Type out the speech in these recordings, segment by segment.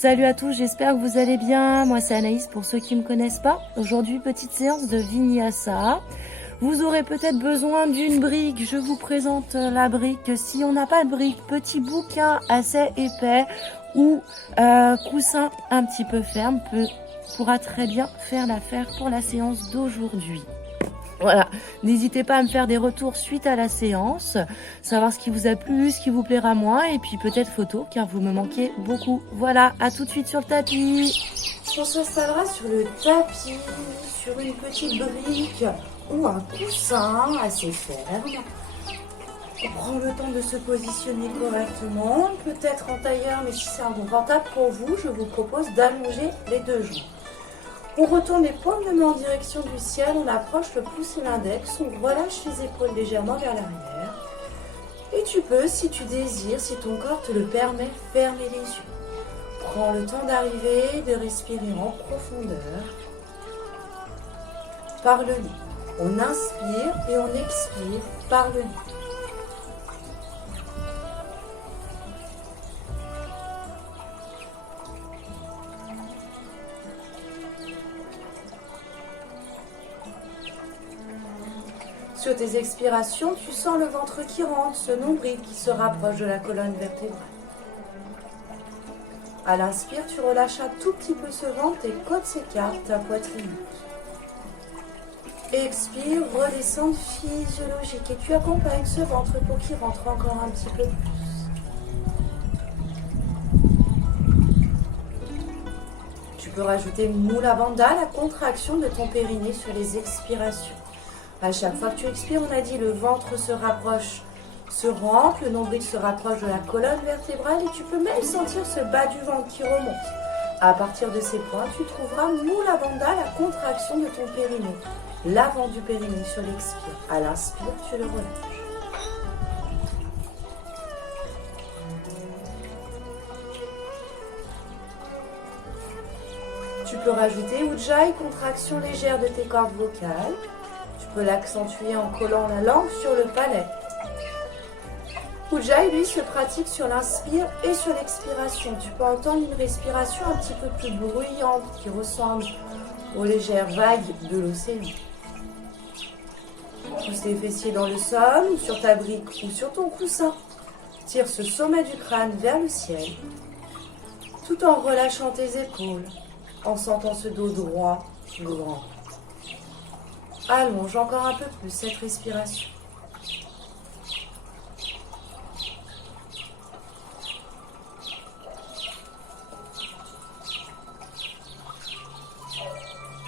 Salut à tous, j'espère que vous allez bien. Moi c'est Anaïs pour ceux qui ne me connaissent pas. Aujourd'hui, petite séance de Vinyasa. Vous aurez peut-être besoin d'une brique. Je vous présente la brique. Si on n'a pas de brique, petit bouquin assez épais ou coussin un petit peu ferme pourra très bien faire l'affaire pour la séance d'aujourd'hui. Voilà, n'hésitez pas à me faire des retours suite à la séance, savoir ce qui vous a plu, ce qui vous plaira moins, et puis peut-être photos, car vous me manquez beaucoup. Voilà, à tout de suite sur le tapis. On s'installera sur le tapis, sur une petite brique ou un coussin assez ferme. On prend le temps de se positionner correctement, peut-être en tailleur, mais si c'est inconfortable pour vous, je vous propose d'allonger les deux jambes. On retourne les paumes de main en direction du ciel, on approche le pouce et l'index, on relâche les épaules légèrement vers l'arrière. Et tu peux, si tu désires, si ton corps te le permet, fermer les yeux. Prends le temps d'arriver, de respirer en profondeur par le nez. On inspire et on expire par le nez. Sur tes expirations, tu sens le ventre qui rentre, ce nombril qui se rapproche de la colonne vertébrale. À l'inspire, tu relâches un tout petit peu ce ventre, tes côtes s'écartent, ta poitrine monte. Expire, redescente physiologique et tu accompagnes ce ventre pour qu'il rentre encore un petit peu plus. Tu peux rajouter Mula Bandha, la contraction de ton périnée sur les expirations. À chaque fois que tu expires, on a dit le ventre se rapproche, se rentre, le nombril se rapproche de la colonne vertébrale et tu peux même sentir ce bas du ventre qui remonte. À partir de ces points, tu trouveras Mula Bandha, la contraction de ton périnée, l'avant du périnée sur l'expire. À l'inspire, tu le relâches. Tu peux rajouter Ujjayi, contraction légère de tes cordes vocales. Tu peux l'accentuer en collant la langue sur le palais. Ujjayi, lui, se pratique sur l'inspire et sur l'expiration. Tu peux entendre une respiration un petit peu plus bruyante qui ressemble aux légères vagues de l'océan. Pousse les fessiers dans le sol ou sur ta brique ou sur ton coussin. Tire ce sommet du crâne vers le ciel tout en relâchant tes épaules, en sentant ce dos droit, grand. Allonge encore un peu plus cette respiration.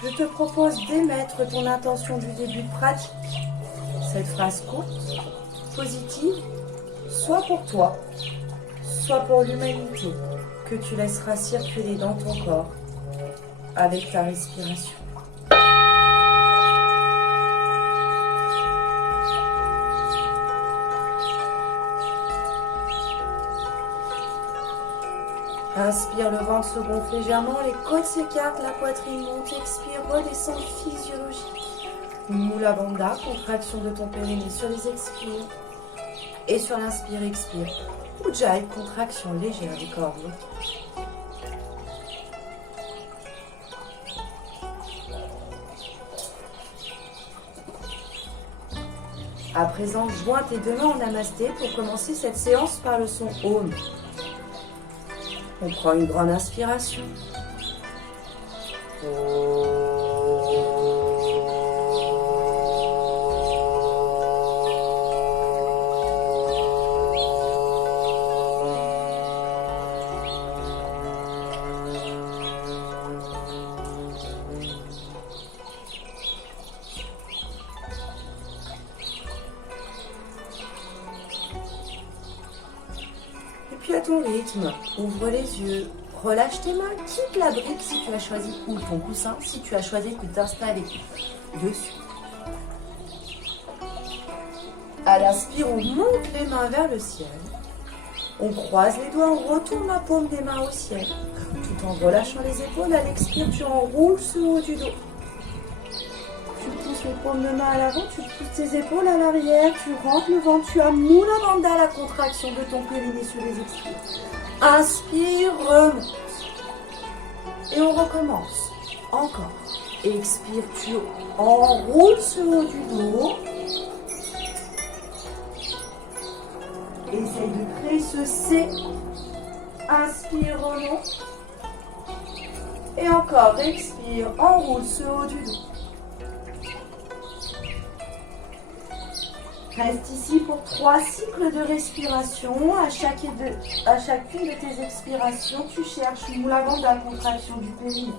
Je te propose d'émettre ton intention du début de pratique. Cette phrase courte, positive, soit pour toi, soit pour l'humanité, que tu laisseras circuler dans ton corps avec ta respiration. Inspire, le ventre se gonfle légèrement, les côtes s'écartent, la poitrine monte, expire, redescend physiologique. Mula Bandha, contraction de ton périnée sur les expires. Et sur l'inspire, expire. Ujjayi, contraction légère des cordes vocales. À présent, joins tes deux mains en namasté pour commencer cette séance par le son Om. On prend une grande inspiration. Puis à ton rythme, ouvre les yeux, relâche tes mains, quitte la brique si tu as choisi, ou ton coussin si tu as choisi de t'installer dessus. À l'inspire, on monte les mains vers le ciel. On croise les doigts, on retourne la paume des mains au ciel, tout en relâchant les épaules. À l'expire, tu enroules ce haut du dos. Tu pousses les paumes de main à l'avant, tu pousses tes épaules à l'arrière, tu rentres le ventre, tu as Mula Bandha, la contraction de ton périnée sur les expires. Inspire, remonte. Et on recommence. Encore. Expire, tu enroules ce haut du dos. Essaye de créer ce C. Inspire, remonte. Et encore, expire, enroule ce haut du dos. Reste ici pour 3 cycles de respiration. À chacune de tes expirations, tu cherches la bande à contraction du périnée.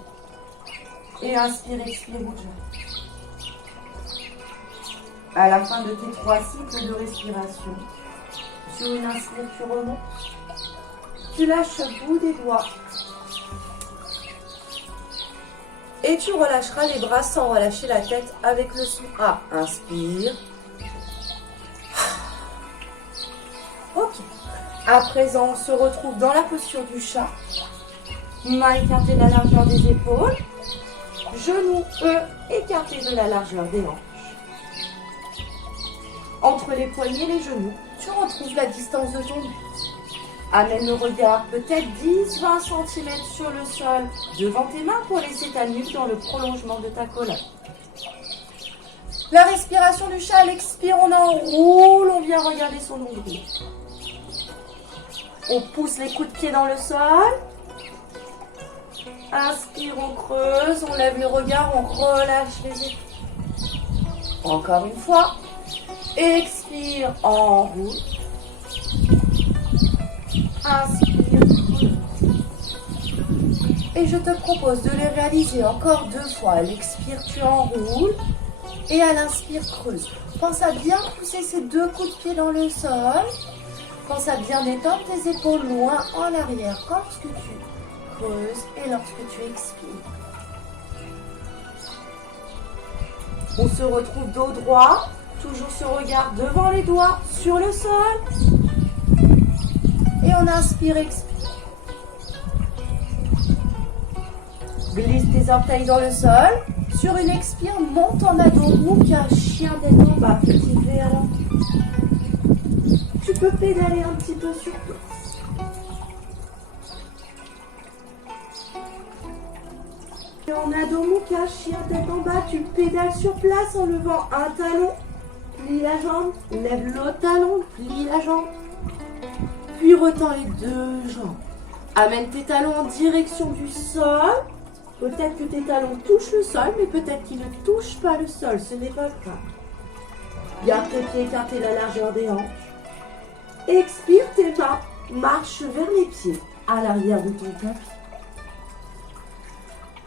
Et inspire, expire, bouge. À la fin de tes 3 cycles de respiration, sur une inspire, tu remontes. Tu lâches le bout des doigts. Et tu relâcheras les bras sans relâcher la tête avec le son A. Inspire. Ok. À présent, on se retrouve dans la posture du chat. Mains écartées de la largeur des épaules. Genoux, eux, écartés de la largeur des hanches. Entre les poignets et les genoux, tu retrouves la distance de ton but. Amène le regard peut-être 10-20 cm sur le sol devant tes mains pour laisser ta nuque dans le prolongement de ta colonne. La respiration du chat, elle expire, on enroule, on vient regarder son nombril. On pousse les coups de pied dans le sol. Inspire, on creuse, on lève le regard, on relâche les épaules. Encore une fois. Expire, enroule. Inspire. Et je te propose de les réaliser encore 2 fois. À l'expire, tu enroules. Et à l'inspire, creuse. Pense à bien pousser ces 2 coups de pied dans le sol. Pense à bien étendre tes épaules loin en arrière lorsque tu creuses et lorsque tu expires. On se retrouve dos droit. Toujours ce regard devant les doigts sur le sol. Et on inspire, expire. Glisse tes orteils dans le sol. Sur une expire, monte en Adho Mukha, chien tête en bas, petit V à l'envers. Tu peux pédaler un petit peu sur toi. Et en Adho Mukha, chien tête en bas, tu pédales sur place en levant un talon. Plie la jambe, lève l'autre talon, plie la jambe. Puis retends les 2 jambes. Amène tes talons en direction du sol. Peut-être que tes talons touchent le sol, mais peut-être qu'ils ne touchent pas le sol. Ce n'est pas le cas. Garde tes pieds écartés la largeur des hanches. Expire, tes mains marchent vers les pieds à l'arrière de ton tapis.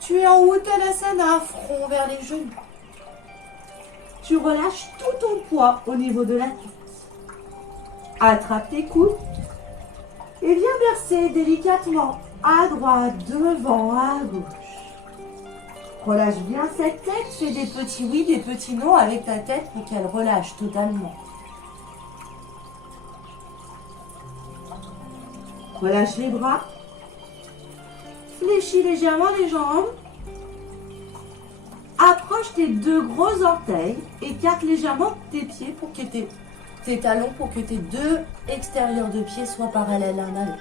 Tu es en Uttanasana, front vers les genoux. Tu relâches tout ton poids au niveau de la tête. Attrape tes coudes et viens verser délicatement à droite, devant, à gauche. Relâche bien cette tête, fais des petits oui, des petits non avec ta tête pour qu'elle relâche totalement. Relâche les bras. Fléchis légèrement les jambes. Approche tes 2 gros orteils. Écarte légèrement tes pieds pour que tes talons pour que tes 2 extérieurs de pieds soient parallèles l'un à l'autre.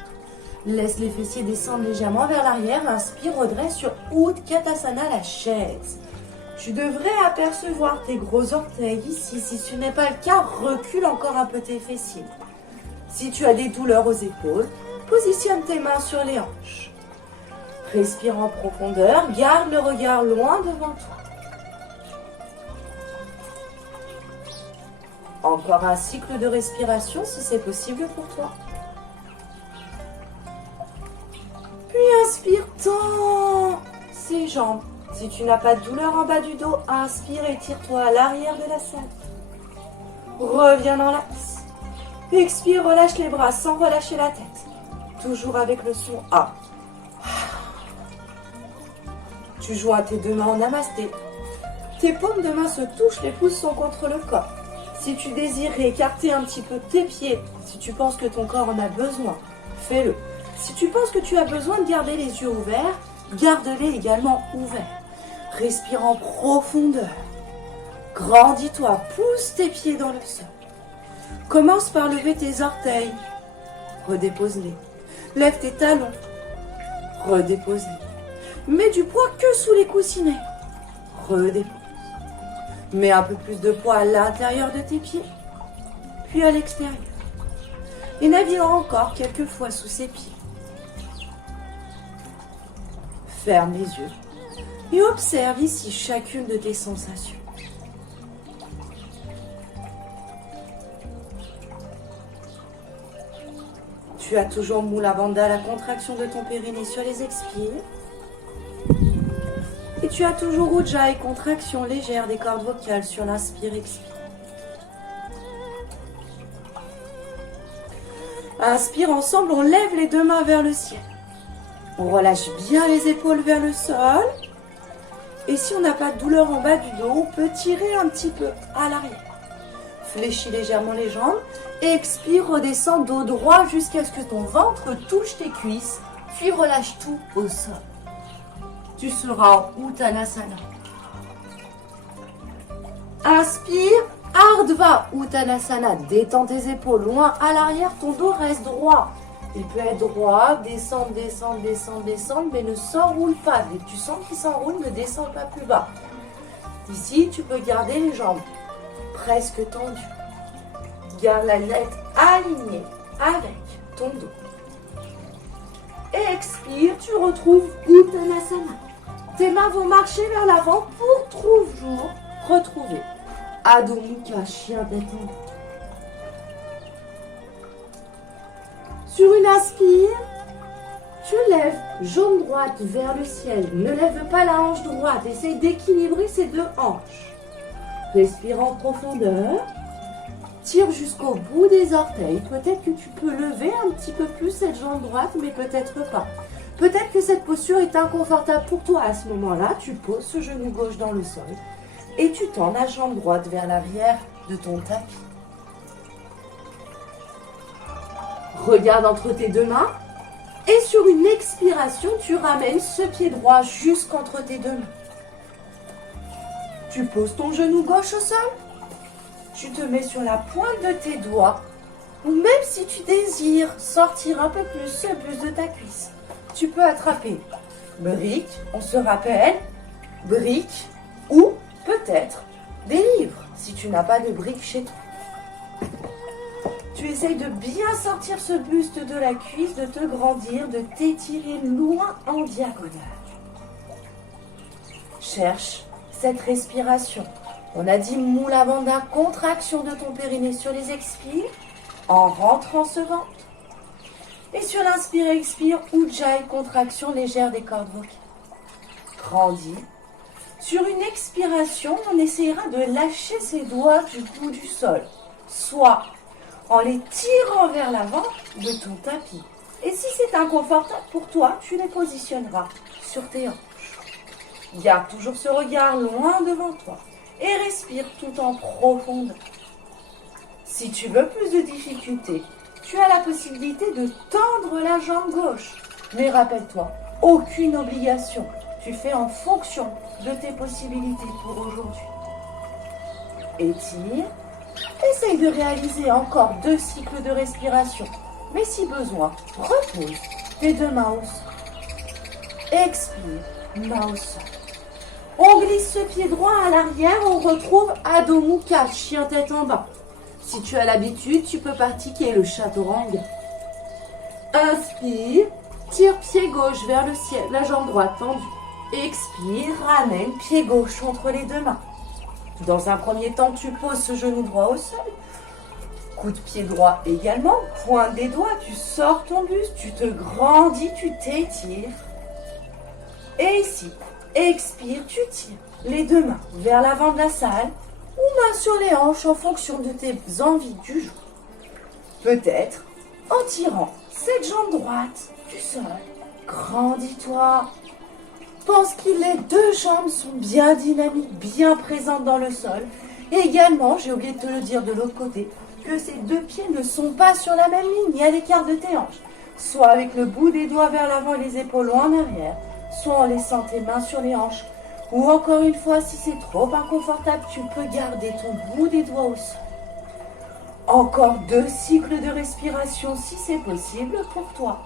Laisse les fessiers descendre légèrement vers l'arrière. Inspire, redresse sur Utkatasana, la chaise. Tu devrais apercevoir tes gros orteils ici. Si ce n'est pas le cas, recule encore un peu tes fessiers. Si tu as des douleurs aux épaules, positionne tes mains sur les hanches. Respire en profondeur. Garde le regard loin devant toi. Encore un cycle de respiration si c'est possible pour toi. Puis inspire, tends ses jambes. Si tu n'as pas de douleur en bas du dos, inspire et tire-toi à l'arrière de la selle. Reviens dans l'axe. Expire, relâche les bras sans relâcher la tête. Toujours avec le son A. Tu joins tes 2 mains en namasté. Tes paumes de main se touchent, les pouces sont contre le corps. Si tu désires écarter un petit peu tes pieds, si tu penses que ton corps en a besoin, fais-le. Si tu penses que tu as besoin de garder les yeux ouverts, garde-les également ouverts. Respire en profondeur. Grandis-toi, pousse tes pieds dans le sol. Commence par lever tes orteils. Redépose-les. Lève tes talons. Redépose-les. Mets du poids que sous les coussinets. Redépose. Mets un peu plus de poids à l'intérieur de tes pieds, puis à l'extérieur. Et navigue encore quelques fois sous ses pieds. Ferme les yeux et observe ici chacune de tes sensations. Tu as toujours Mula Bandha, la contraction de ton périnée sur les expires. Et tu as toujours Ujjayi, contraction légère des cordes vocales sur l'inspire-expire. Inspire ensemble, on lève les deux mains vers le ciel. On relâche bien les épaules vers le sol. Et si on n'a pas de douleur en bas du dos, on peut tirer un petit peu à l'arrière. Fléchis légèrement les jambes. Expire, redescends dos droit jusqu'à ce que ton ventre touche tes cuisses. Puis relâche tout au sol. Tu seras en Uttanasana. Inspire, Ardhva Uttanasana. Détends tes épaules loin à l'arrière, ton dos reste droit. Il peut être droit, descendre, descendre, descendre, descendre, mais ne s'enroule pas. Dès que tu sens qu'il s'enroule, ne descends pas plus bas. Ici, tu peux garder les jambes presque tendues. Garde la tête alignée avec ton dos. Expire, tu retrouves Uttanasana. Tes mains vont marcher vers l'avant pour toujours retrouver Adho Mukha, chien détendu. Sur une inspire, tu lèves jambe droite vers le ciel. Ne lève pas la hanche droite. Essaye d'équilibrer ces deux hanches. Respire en profondeur. Tire jusqu'au bout des orteils. Peut-être que tu peux lever un petit peu plus cette jambe droite, mais peut-être pas. Peut-être que cette posture est inconfortable pour toi. À ce moment-là, tu poses ce genou gauche dans le sol et tu tends la jambe droite vers l'arrière de ton tapis. Regarde entre tes deux mains et sur une expiration, tu ramènes ce pied droit jusqu'entre tes deux mains. Tu poses ton genou gauche au sol. Tu te mets sur la pointe de tes doigts ou même si tu désires sortir un peu plus ce buste de ta cuisse, tu peux attraper briques, on se rappelle, briques ou peut-être des livres si tu n'as pas de briques chez toi. Tu essayes de bien sortir ce buste de la cuisse, de te grandir, de t'étirer loin en diagonale. Cherche cette respiration. On a dit Mula Bandha, contraction de ton périnée sur les expires, en rentrant ce ventre. Et sur l'inspire et expire, Ujjayi, contraction légère des cordes vocales. Grandis. Sur une expiration, on essaiera de lâcher ses doigts du bout du sol, soit en les tirant vers l'avant de ton tapis. Et si c'est inconfortable pour toi, tu les positionneras sur tes hanches. Garde toujours ce regard loin devant toi et respire tout en profondeur. Si tu veux plus de difficultés, tu as la possibilité de tendre la jambe gauche. Mais rappelle-toi, aucune obligation. Tu fais en fonction de tes possibilités pour aujourd'hui. Étire. Essaye de réaliser encore 2 cycles de respiration. Mais si besoin, repose tes deux mains au sol. Expire, main au sol. On glisse ce pied droit à l'arrière, on retrouve Adho Mukha, chien tête en bas. Si tu as l'habitude, tu peux pratiquer le chaturanga. Inspire, tire pied gauche vers le ciel, la jambe droite tendue. Expire, ramène pied gauche entre les deux mains. Dans un premier temps, tu poses ce genou droit au sol. Coup de pied droit également, pointe des doigts, tu sors ton buste, tu te grandis, tu t'étires. Et ici, expire, tu tires les deux mains vers l'avant de la salle ou main sur les hanches en fonction de tes envies du jour. Peut-être en tirant cette jambe droite du sol. Grandis-toi. Pense que les deux jambes sont bien dynamiques, bien présentes dans le sol. Et également, j'ai oublié de te le dire de l'autre côté, que ces deux pieds ne sont pas sur la même ligne, ni à l'écart de tes hanches. Soit avec le bout des doigts vers l'avant et les épaules loin en arrière, soit en laissant tes mains sur les hanches. Ou encore une fois, si c'est trop inconfortable, tu peux garder ton bout des doigts au sol. Encore 2 cycles de respiration si c'est possible pour toi.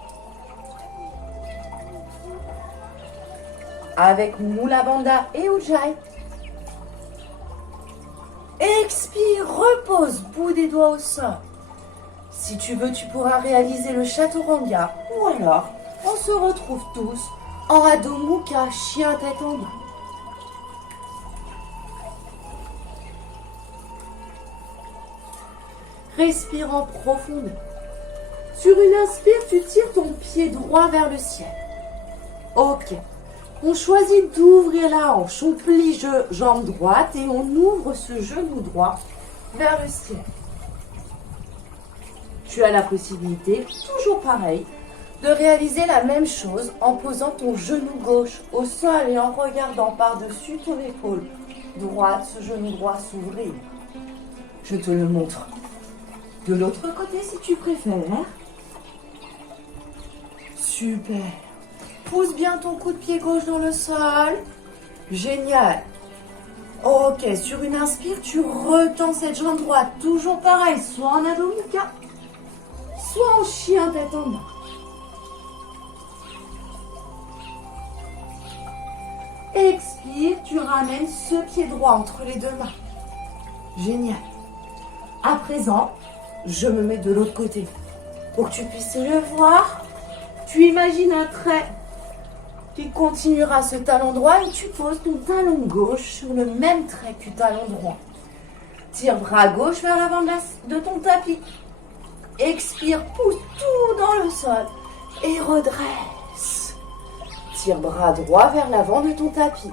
avec Mula Bandha et Ujjayi. Expire, repose, bout des doigts au sol. Si tu veux, tu pourras réaliser le Chaturanga ou alors on se retrouve tous en Adho Mukha, chien tête en bas. Respire en profondeur. Sur une inspire, tu tires ton pied droit vers le ciel. Ok. On choisit d'ouvrir la hanche. On plie jambe droite et on ouvre ce genou droit vers le ciel. Tu as la possibilité, toujours pareil, de réaliser la même chose en posant ton genou gauche au sol et en regardant par-dessus ton épaule droite, ce genou droit s'ouvrir. Je te le montre. De l'autre côté, si tu préfères. Super. Pousse bien ton coup de pied gauche dans le sol. Génial. Ok, sur une inspire, tu retends cette jambe droite. Toujours pareil, soit en Adho Mukha, soit en chien tête en bas. Expire, tu ramènes ce pied droit entre les deux mains. Génial. À présent, je me mets de l'autre côté. Pour que tu puisses le voir, tu imagines un trait qui continuera ce talon droit et tu poses ton talon gauche sur le même trait que talon droit. Tire bras gauche vers l'avant de ton tapis. Expire, pousse tout dans le sol et redresse. Tire bras droit vers l'avant de ton tapis.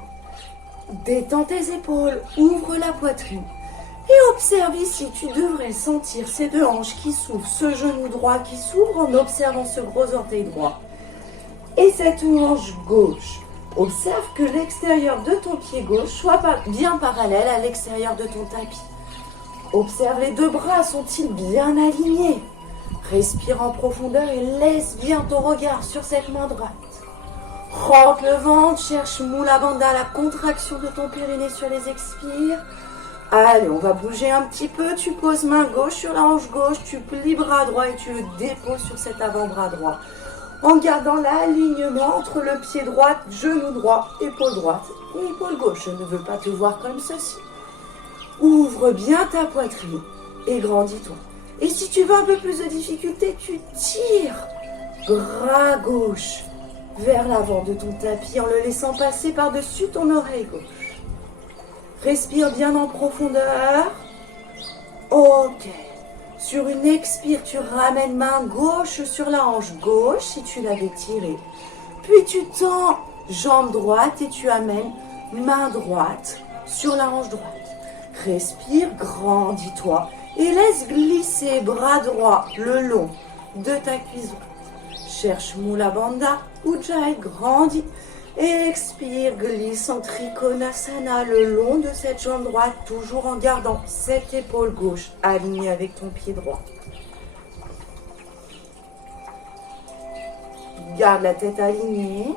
Détends tes épaules, ouvre la poitrine. Et observe ici, tu devrais sentir ces deux hanches qui s'ouvrent, ce genou droit qui s'ouvre en observant ce gros orteil droit. Et cette hanche gauche. Observe que l'extérieur de ton pied gauche soit bien parallèle à l'extérieur de ton tapis. Observe les deux bras, sont-ils bien alignés? Respire en profondeur et laisse bien ton regard sur cette main droite. Rentre le ventre, cherche Mula Bandha, la contraction de ton périnée sur les expires. Allez, on va bouger un petit peu. Tu poses main gauche sur la hanche gauche, tu plies bras droit et tu le déposes sur cet avant-bras droit. En gardant l'alignement entre le pied droit, genou droit, épaule droite et épaule gauche. Je ne veux pas te voir comme ceci. Ouvre bien ta poitrine et grandis-toi. Et si tu veux un peu plus de difficulté, tu tires bras gauche vers l'avant de ton tapis en le laissant passer par-dessus ton oreille gauche. Respire bien en profondeur. Ok. Sur une expire, tu ramènes main gauche sur la hanche gauche si tu l'avais tirée. Puis tu tends jambe droite et tu amènes main droite sur la hanche droite. Respire, grandis-toi et laisse glisser bras droit le long de ta cuisse droite. Cherche Mula Bandha, Ujjayi, grandis. Et expire, glisse en Trikonasana le long de cette jambe droite, toujours en gardant cette épaule gauche alignée avec ton pied droit. Garde la tête alignée.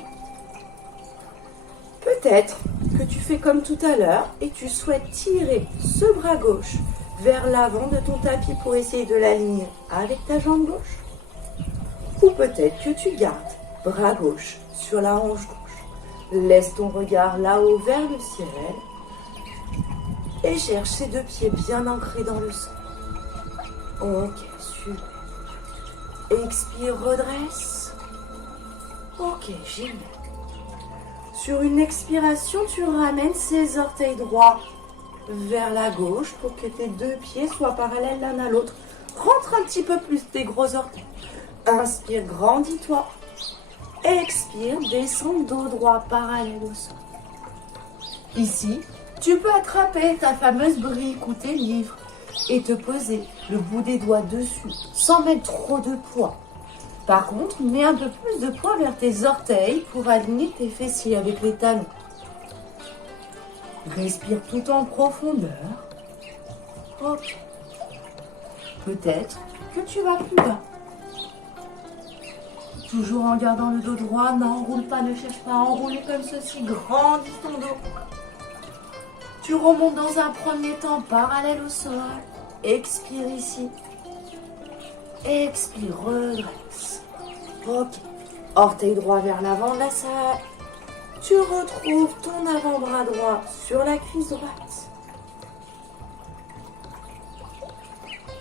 Peut-être que tu fais comme tout à l'heure et tu souhaites tirer ce bras gauche vers l'avant de ton tapis pour essayer de l'aligner avec ta jambe gauche. Ou peut-être que tu gardes bras gauche sur la hanche gauche. Laisse ton regard là-haut vers le ciel et cherche ces deux pieds bien ancrés dans le sol. Ok, super. Expire, redresse. Ok, génial. Sur une expiration, tu ramènes ces orteils droits vers la gauche pour que tes deux pieds soient parallèles l'un à l'autre. Rentre un petit peu plus tes gros orteils. Inspire, grandis-toi. Expire, descends dos droit parallèle au sol. Ici, tu peux attraper ta fameuse brique ou tes livres et te poser le bout des doigts dessus sans mettre trop de poids. Par contre, mets un peu plus de poids vers tes orteils pour aligner tes fessiers avec les talons. Respire tout en profondeur. Ok. Peut-être que tu vas plus bas. Toujours en gardant le dos droit, n'enroule pas, ne cherche pas à enrouler comme ceci, grandis ton dos. Tu remontes dans un premier temps parallèle au sol. Expire ici. Expire, redresse. Ok. Orteil droit vers l'avant de la salle. Tu retrouves ton avant-bras droit sur la cuisse droite.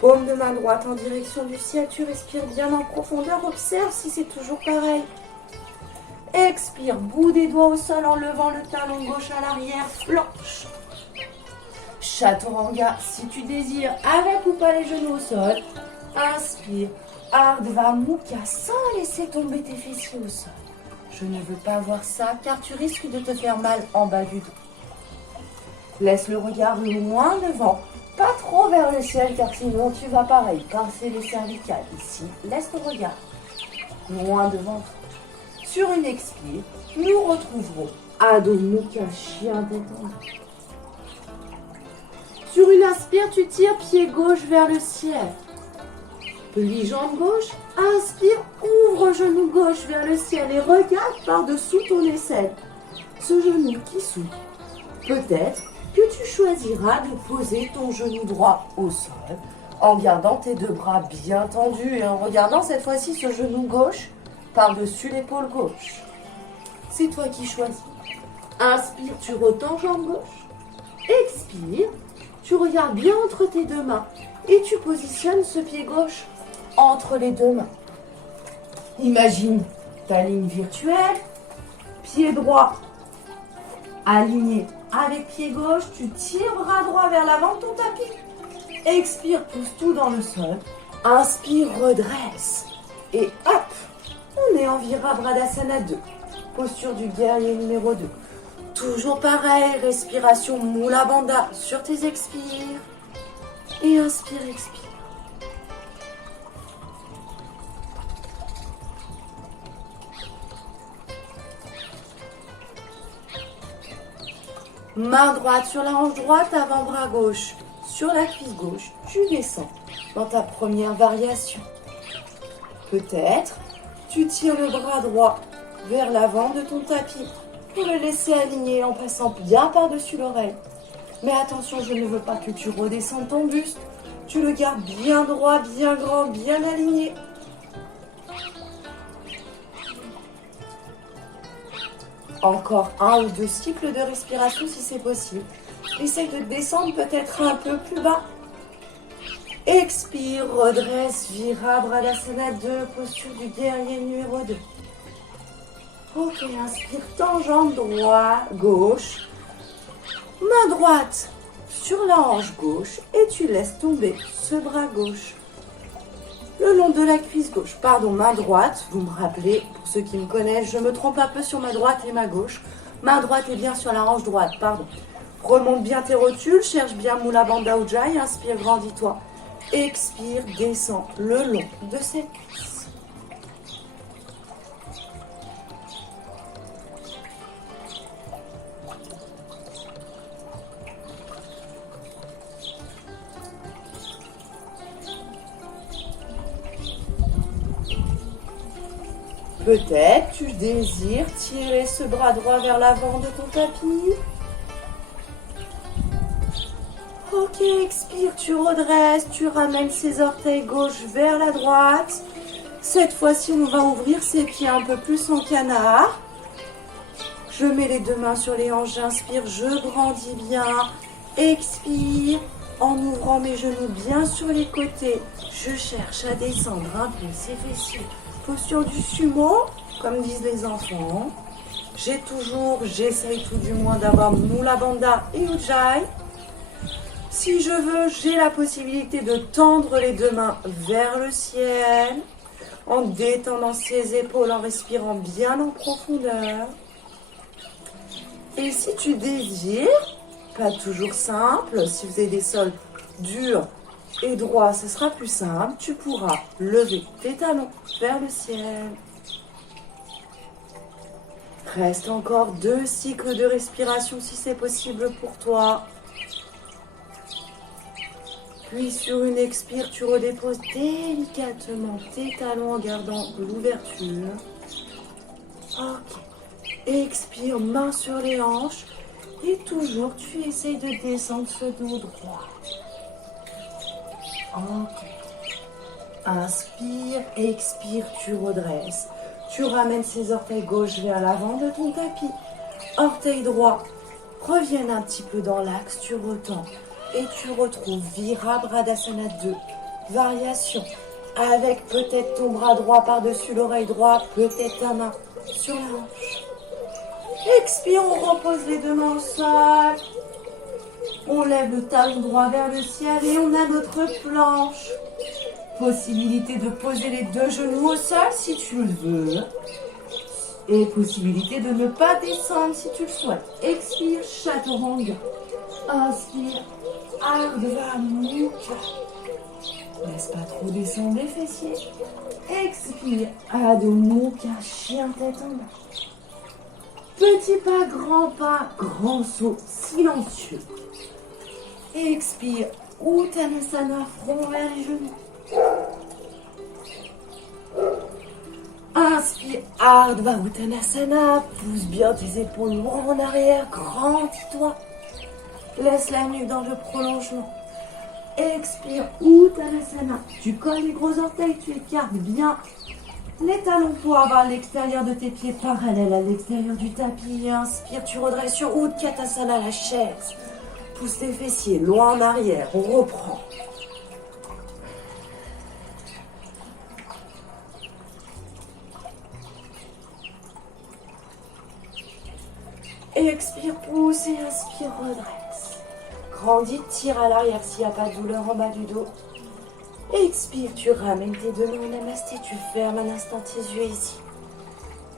Paume de main droite en direction du ciel. Tu respires bien en profondeur. Observe si c'est toujours pareil. Expire, bout des doigts au sol en levant le talon gauche à l'arrière. Flanche. Chaturanga, si tu désires, avec ou pas les genoux au sol. Inspire. Ardhva Mukha sans laisser tomber tes fessiers au sol. Je ne veux pas voir ça car tu risques de te faire mal en bas du dos. Laisse le regard loin devant, pas trop vers le ciel car sinon tu vas pareil pincer les cervicales. Ici, laisse le regard loin devant toi. Sur une expire, nous retrouverons Adho Mukha, chien détendu. Sur une inspire, tu tires pied gauche vers le ciel. Plie jambe gauche, inspire, ouvre genou gauche vers le ciel et regarde par-dessous ton aisselle. Ce genou qui s'ouvre. Peut-être que tu choisiras de poser ton genou droit au sol en gardant tes deux bras bien tendus et en regardant cette fois-ci ce genou gauche par-dessus l'épaule gauche. C'est toi qui choisis. Inspire, tu retends jambe gauche. Expire, tu regardes bien entre tes deux mains et tu positionnes ce pied gauche entre les deux mains. Imagine ta ligne virtuelle, pied droit aligné avec pied gauche, tu tires bras droit vers l'avant de ton tapis. Expire, pousse tout dans le sol. Inspire, redresse. Et hop, on est en Virabhadasana 2. Posture du guerrier numéro 2. Toujours pareil, respiration Mula Bandha sur tes expires. Et inspire, expire. Main droite sur la hanche droite, avant-bras gauche sur la cuisse gauche. Tu descends dans ta première variation. Peut-être, tu tires le bras droit vers l'avant de ton tapis pour le laisser aligner en passant bien par-dessus l'oreille. Mais attention, je ne veux pas que tu redescendes ton buste. Tu le gardes bien droit, bien grand, bien aligné. Encore un ou deux cycles de respiration si c'est possible. Essaye de descendre peut-être un peu plus bas. Expire, redresse, Virabhadasana 2, posture du guerrier numéro 2. Ok, inspire, tends jambe droite, gauche. Main droite sur la hanche gauche et tu laisses tomber ce bras gauche le long de la cuisse gauche. Pardon, main droite, vous me rappelez, pour ceux qui me connaissent, je me trompe un peu sur ma droite et ma gauche. Main droite est bien sur la hanche droite, pardon. Remonte bien tes rotules, cherche bien Mula Bandha Ujjayi, inspire, grandis-toi. Expire, descends le long de cette cuisse. Peut-être tu désires tirer ce bras droit vers l'avant de ton tapis. Ok, expire, tu redresses, tu ramènes ses orteils gauche vers la droite. Cette fois-ci, on va ouvrir ses pieds un peu plus en canard. Je mets les deux mains sur les hanches, j'inspire, je grandis bien. Expire, en ouvrant mes genoux bien sur les côtés. Je cherche à descendre un peu ses fessiers. Posture du sumo, comme disent les enfants. J'essaye tout du moins d'avoir Mula Bandha et Ujjayi. Si je veux, j'ai la possibilité de tendre les deux mains vers le ciel, en détendant ses épaules, en respirant bien en profondeur. Et si tu désires, pas toujours simple, si vous avez des sols durs et droits, ce sera plus simple, tu pourras lever tes talons vers le ciel. Reste encore 2 cycles de respiration si c'est possible pour toi. Puis sur une expire, tu redéposes délicatement tes talons en gardant l'ouverture. Ok. Expire, main sur les hanches. Et toujours, tu essayes de descendre ce dos droit. Ok. Inspire, expire, tu redresses. Tu ramènes ses orteils gauche vers l'avant de ton tapis. orteil droit reviennent un petit peu dans l'axe, tu retends. Et tu retrouves Virabhadasana 2, variation, avec peut-être ton bras droit par-dessus l'oreille droite, peut-être ta main sur la hanche. Expire, on repose les deux mains au sol. On lève le talon droit vers le ciel et on a notre planche. Possibilité de poser les deux genoux au sol si tu le veux. Et possibilité de ne pas descendre si tu le souhaites. Expire, Chaturanga. Inspire, Ardha Mukha. Laisse pas trop descendre les fessiers. Expire, Adho Mukha, chien tête en bas. Petit pas, grand saut silencieux. Expire, Uttanasana, front vers les genoux. Inspire, Ardha Uttanasana, pousse bien tes épaules loin en arrière, grandis-toi. Laisse la nuque dans le prolongement. Expire, Uttanasana. Tu colles les gros orteils, tu écartes bien les talons pour avoir l'extérieur de tes pieds parallèle à l'extérieur du tapis. Inspire, tu redresses sur Utkatasana, la chaise. Pousse les fessiers loin en arrière, on reprend. Expire, pousse et inspire, redresse. Grandis, tire à l'arrière s'il n'y a pas de douleur en bas du dos. Expire, tu ramènes tes deux mains en namasté, tu fermes un instant tes yeux ici.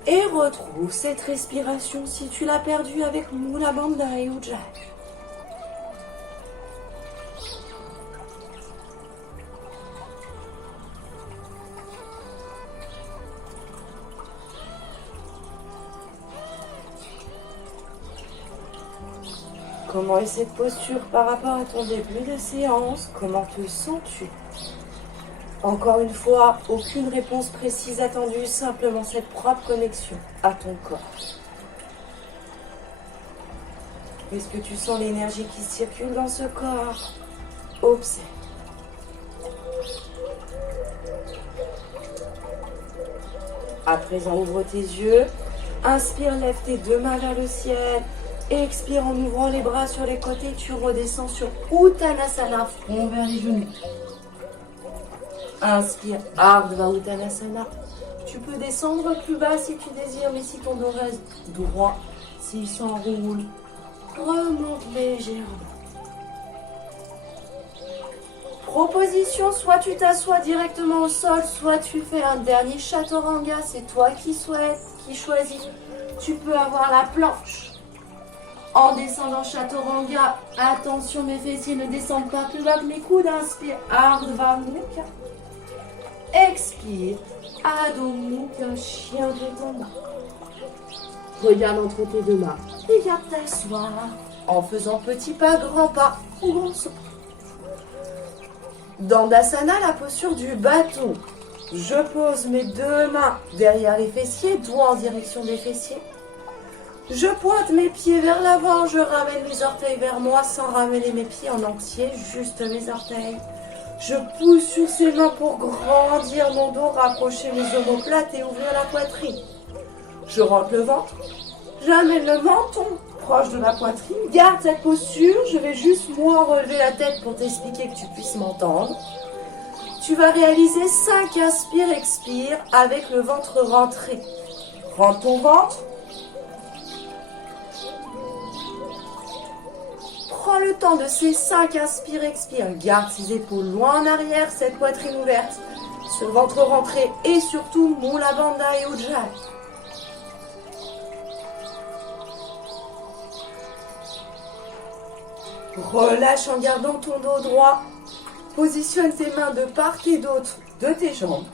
Et retrouve cette respiration si tu l'as perdue avec Mula Bandha et Ujjayi. Comment est cette posture par rapport à ton début de séance? Comment te sens-tu? Encore une fois, aucune réponse précise attendue, simplement cette propre connexion à ton corps. Est-ce que tu sens l'énergie qui circule dans ce corps? Observe. À présent, ouvre tes yeux. Inspire, lève tes deux mains vers le ciel. Expire en ouvrant les bras sur les côtés. Tu redescends sur Uttanasana, front vers les genoux. Inspire, Ardha Uttanasana. Tu peux descendre plus bas si tu désires, mais si ton dos reste droit, s'il s'enroule, remonte légèrement. Proposition, soit tu t'assois directement au sol, soit tu fais un dernier Chaturanga. C'est toi qui choisis. Tu peux avoir la planche. En descendant Chaturanga, attention, mes fessiers ne descendent pas plus bas que mes coudes. Inspire, Ardha Mukha. Expire, Adho Mukha, chien de ton bas. Regarde entre tes deux mains et viens t'asseoir en faisant petit pas, grand ou grand saut. Dandasana, la posture du bâton. Je pose mes deux mains derrière les fessiers, doigts en direction des fessiers. Je pointe mes pieds vers l'avant, je ramène mes orteils vers moi sans ramener mes pieds en entier, juste mes orteils. Je pousse sur ces mains pour grandir mon dos, rapprocher mes omoplates et ouvrir la poitrine. Je rentre le ventre, j'amène le menton proche de la poitrine. Garde cette posture, je vais juste moi relever la tête pour t'expliquer que tu puisses m'entendre. Tu vas réaliser 5 inspire, expire avec le ventre rentré. Rentre ton ventre. Prends le temps de ces 5 inspire, expire. Garde ses épaules loin en arrière, cette poitrine ouverte, ce ventre rentré et surtout Mula Bandha et Ujjayi. Relâche en gardant ton dos droit. Positionne tes mains de part et d'autre de tes jambes.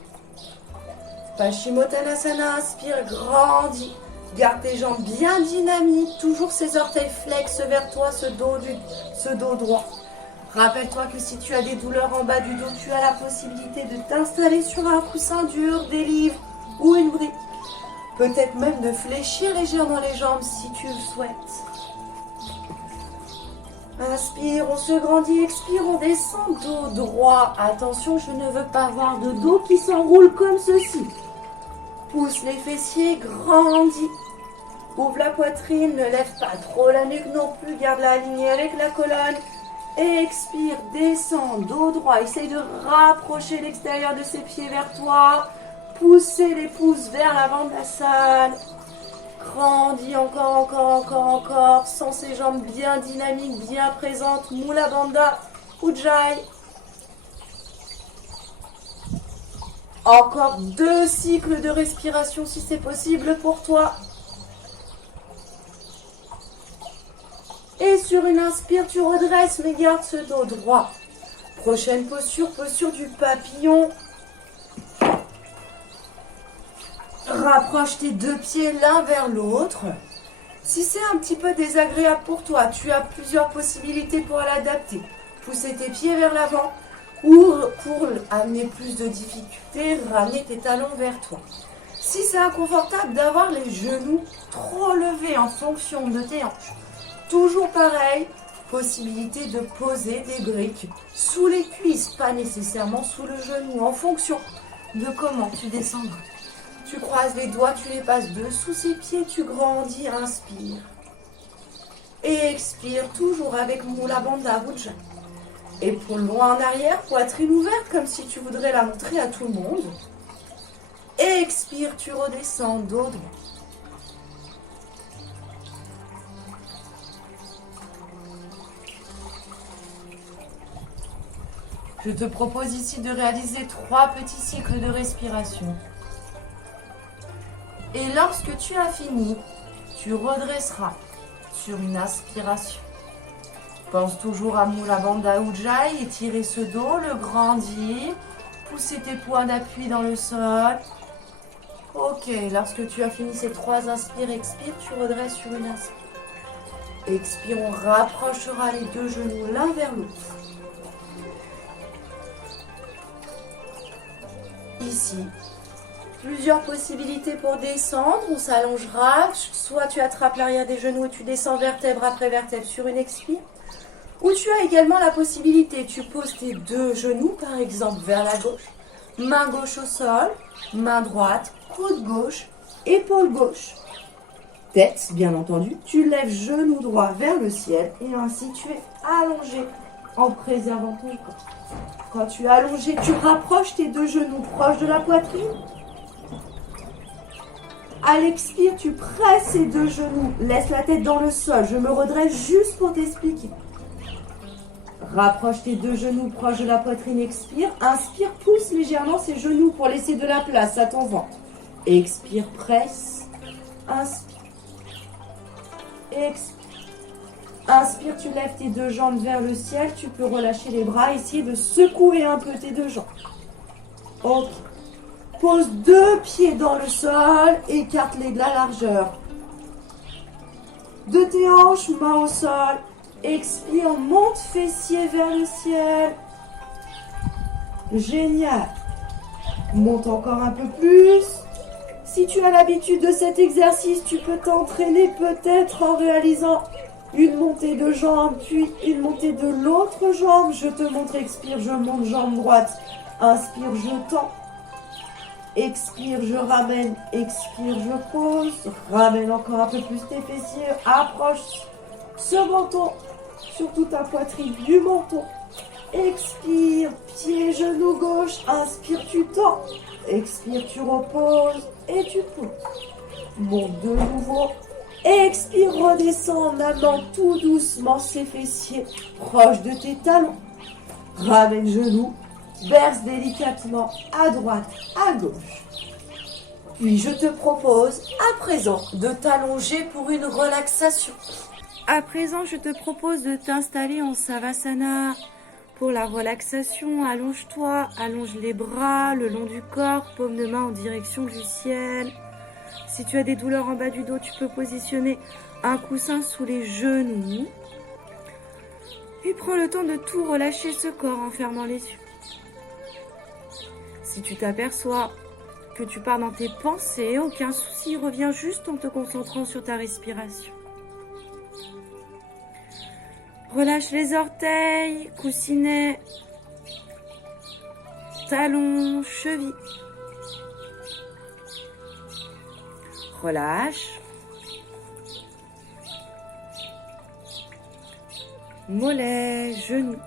Paschimottanasana, inspire, grandis. Garde tes jambes bien dynamiques, toujours ces orteils flex vers toi, ce dos droit. Rappelle-toi que si tu as des douleurs en bas du dos, tu as la possibilité de t'installer sur un coussin dur, des livres ou une brique. Peut-être même de fléchir légèrement les jambes si tu le souhaites. Inspire, on se grandit, expire, on descend, dos droit. Attention, je ne veux pas voir de dos qui s'enroule comme ceci. Pousse les fessiers, grandis. Ouvre la poitrine, ne lève pas trop la nuque non plus, garde la lignée avec la colonne. Expire, descends, dos droit. Essaye de rapprocher l'extérieur de ses pieds vers toi. Poussez les pouces vers l'avant de la salle. Grandis encore. Sens ses jambes bien dynamiques, bien présentes. Mula Bandha, Ujjayi. Encore 2 cycles de respiration si c'est possible pour toi. Et sur une inspire, tu redresses, mais garde ce dos droit. Prochaine posture, posture du papillon. Rapproche tes 2 pieds l'un vers l'autre. Si c'est un petit peu désagréable pour toi, tu as plusieurs possibilités pour l'adapter. Pousser tes pieds vers l'avant ou pour amener plus de difficulté, ramener tes talons vers toi. Si c'est inconfortable d'avoir les genoux trop levés en fonction de tes hanches, toujours pareil, possibilité de poser des briques sous les cuisses, pas nécessairement sous le genou, en fonction de comment tu descendras. Tu croises les doigts, tu les passes dessous ses pieds, tu grandis, inspire. Et expire, toujours avec Mula Bandha Ujjayi. Épaules loin en arrière, poitrine ouverte, comme si tu voudrais la montrer à tout le monde. Et expire, tu redescends, dos droit. Je te propose ici de réaliser 3 petits cycles de respiration. Et lorsque tu as fini, tu redresseras sur une inspiration. Pense toujours à Mula Bandha Ujjayi, étirer ce dos, le grandir, pousser tes points d'appui dans le sol. Ok, lorsque tu as fini ces 3 inspires, expire, tu redresses sur une inspire. Expire, on rapprochera les 2 genoux l'un vers l'autre. Ici, plusieurs possibilités pour descendre. On s'allongera. Soit tu attrapes l'arrière des genoux et tu descends vertèbre après vertèbre sur une expire. Ou tu as également la possibilité, tu poses tes 2 genoux par exemple vers la gauche. Main gauche au sol, main droite, coude gauche, épaule gauche. Tête, bien entendu. Tu lèves genou droit vers le ciel et ainsi tu es allongé en préservant ton corps. Quand tu es allongé, tu rapproches tes 2 genoux proches de la poitrine. À l'expire, tu presses ces 2 genoux. Laisse la tête dans le sol. Je me redresse juste pour t'expliquer. Rapproche tes 2 genoux proches de la poitrine. Expire. Inspire, pousse légèrement ces genoux pour laisser de la place à ton ventre. Expire, presse. Inspire. Expire. Inspire, tu lèves tes 2 jambes vers le ciel. Tu peux relâcher les bras, essayer de secouer un peu tes 2 jambes. Ok. Pose 2 pieds dans le sol, écarte-les de la largeur. De tes hanches, main au sol. Expire, monte fessier vers le ciel. Génial. Monte encore un peu plus. Si tu as l'habitude de cet exercice, tu peux t'entraîner peut-être en réalisant une montée de jambe, puis une montée de l'autre jambe. Je te montre, expire, je monte, jambe droite. Inspire, je tends. Expire, je ramène. Expire, je pose. Ramène encore un peu plus tes fessiers. Approche ce menton, surtout ta poitrine du menton. Expire, pied, genou gauche. Inspire, tu tends. Expire, tu reposes et tu poses. Monte de nouveau. Expire, redescends en amenant tout doucement ces fessiers proches de tes talons. Ramène genou, verse délicatement à droite, à gauche. Puis je te propose à présent de t'allonger pour une relaxation. À présent, je te propose de t'installer en Savasana. Pour la relaxation, allonge-toi, allonge les bras le long du corps, paume de main en direction du ciel. Si tu as des douleurs en bas du dos, tu peux positionner un coussin sous les genoux. Et prends le temps de tout relâcher ce corps en fermant les yeux. Si tu t'aperçois que tu pars dans tes pensées, aucun souci, reviens juste en te concentrant sur ta respiration. Relâche les orteils, coussinets, talons, chevilles. Relâche. mollets, genoux,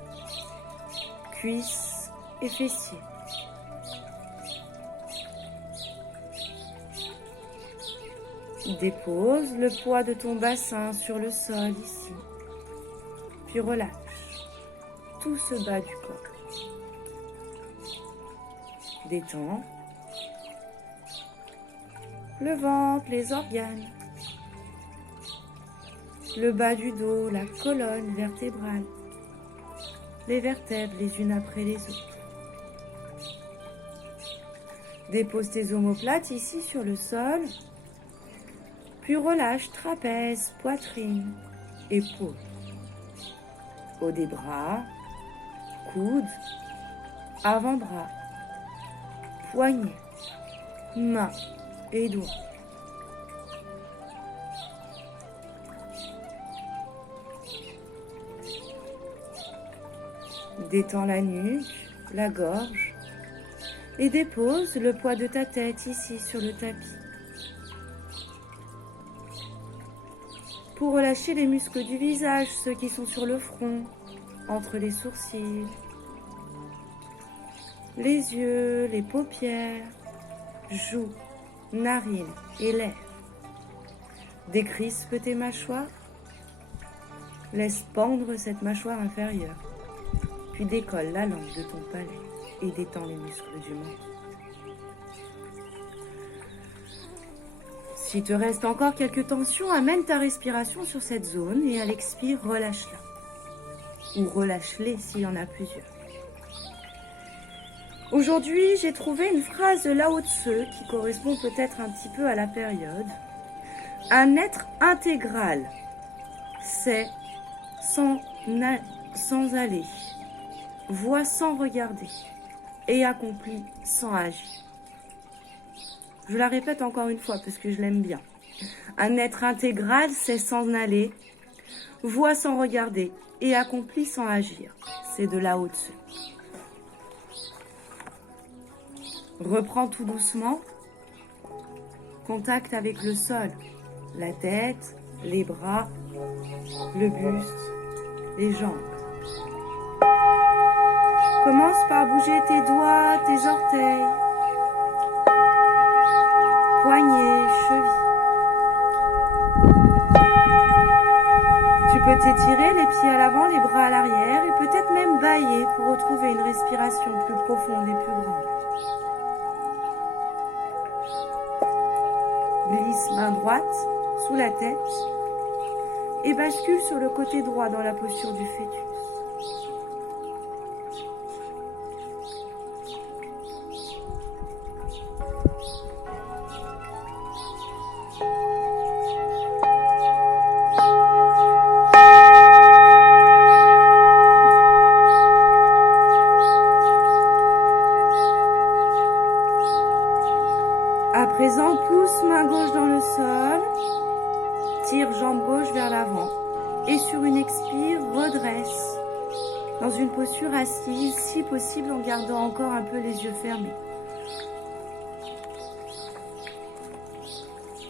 cuisses et fessiers. Dépose le poids de ton bassin sur le sol ici, puis relâche tout ce bas du corps. Détends le ventre, les organes, le bas du dos, la colonne vertébrale, les vertèbres les unes après les autres. Dépose tes omoplates ici sur le sol, puis relâche trapèze, poitrine, épaules, haut des bras, coudes, avant-bras, poignets, mains et doigts. Détends la nuque, la gorge et dépose le poids de ta tête ici sur le tapis. Pour relâcher les muscles du visage, ceux qui sont sur le front, entre les sourcils, les yeux, les paupières, joues, narines et lèvres. Décrispe tes mâchoires. Laisse pendre cette mâchoire inférieure. Puis décolle la langue de ton palais et détends les muscles du menton. S'il te reste encore quelques tensions, amène ta respiration sur cette zone et à l'expire, relâche-la. Ou relâche-les s'il y en a plusieurs. Aujourd'hui, j'ai trouvé une phrase de Lao Tse qui correspond peut-être un petit peu à la période. Un être intégral, c'est sans aller, voit sans regarder et accomplit sans agir. Je la répète encore une fois parce que je l'aime bien. Un être intégral, c'est s'en aller, voit sans regarder et accomplit sans agir. C'est de Lao Tse. Reprends tout doucement. Contact avec le sol. La tête, les bras, le buste, les jambes. Commence par bouger tes doigts, tes orteils, poignets, chevilles. Tu peux t'étirer les pieds à l'avant, les bras à l'arrière et peut-être même bâiller pour retrouver une respiration plus profonde et plus grande. Glisse main droite sous la tête et bascule sur le côté droit dans la posture du fœtus. À présent, pousse main gauche dans le sol, tire jambe gauche vers l'avant et sur une expire, redresse dans une posture assise, si possible en gardant encore un peu les yeux fermés.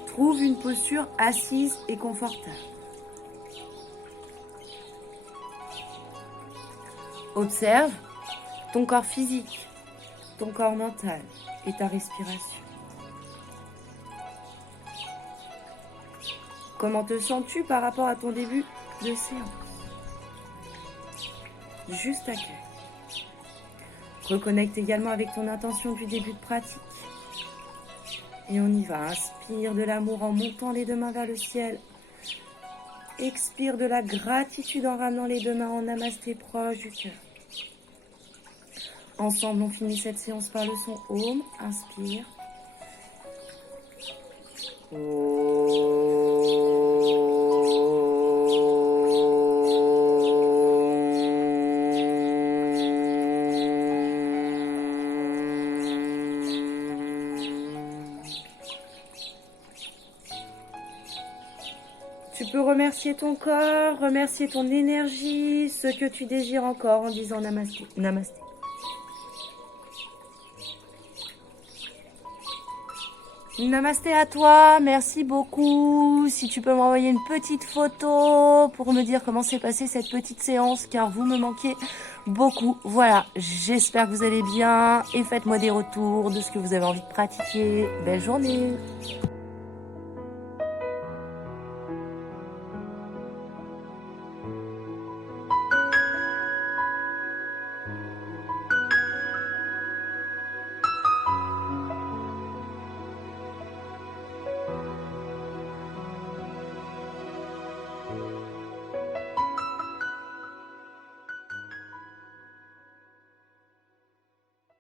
Trouve une posture assise et confortable. Observe ton corps physique, ton corps mental et ta respiration. Comment te sens-tu par rapport à ton début de séance? Juste accueille. Reconnecte également avec ton intention du début de pratique. Et on y va. Inspire de l'amour en montant les deux mains vers le ciel. Expire de la gratitude en ramenant les deux mains en namasté proche du cœur. Ensemble, on finit cette séance par le son Om. Inspire. Tu peux remercier ton corps, remercier ton énergie, ce que tu désires encore en disant namasté. Namasté. Namasté à toi, merci beaucoup. Si tu peux m'envoyer une petite photo pour me dire comment s'est passée cette petite séance, car vous me manquez beaucoup. Voilà, j'espère que vous allez bien et faites-moi des retours de ce que vous avez envie de pratiquer. Belle journée.